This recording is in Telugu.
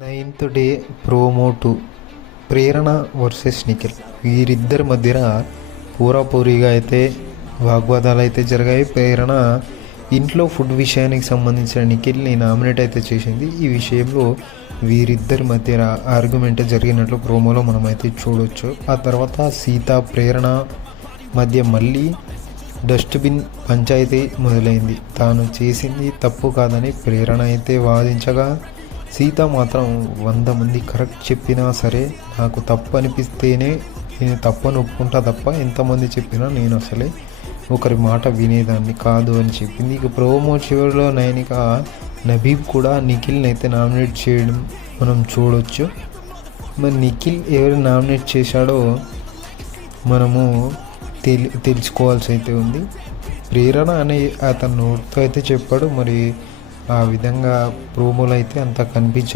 నైన్త్ డే ప్రోమో 2 ప్రేరణ వర్సెస్ నిఖిల్. వీరిద్దరి మధ్యన పూరాపూరిగా అయితే వాగ్వాదాలు అయితే జరిగాయి. ప్రేరణ ఇంట్లో ఫుడ్ విషయానికి సంబంధించిన నిఖిల్ని నామినేట్ అయితే చేసింది. ఈ విషయంలో వీరిద్దరి మధ్య ఆర్గ్యుమెంట్ జరిగినట్లు ప్రోమోలో మనం అయితే చూడవచ్చు. ఆ తర్వాత సీత ప్రేరణ మధ్య మళ్ళీ డస్ట్బిన్ పంచాయతీ మొదలైంది. తాను చేసింది తప్పు కాదని ప్రేరణ అయితే వాదించగా, సీత మాత్రం 100 మంది కరెక్ట్ చెప్పినా సరే నాకు తప్పు అనిపిస్తేనే నేను తప్పని ఒప్పుకుంటా తప్ప ఎంతమంది చెప్పినా నేను అసలే ఒకరి మాట వినేదాన్ని కాదు అని చెప్పింది. ఇక ప్రోమో చివరిలో నైనిక నబీబ్ కూడా నిఖిల్ని అయితే నామినేట్ చేయడం మనం చూడొచ్చు. మరి నిఖిల్ ఎవరు నామినేట్ చేశాడో మనము తెలుసుకోవాల్సి అయితే ఉంది. ప్రేరణ అనే అతను నోటితో అయితే చెప్పాడు, మరి ఆ విధంగా ప్రోమోలో అయితే అంత కనిపించలేదు.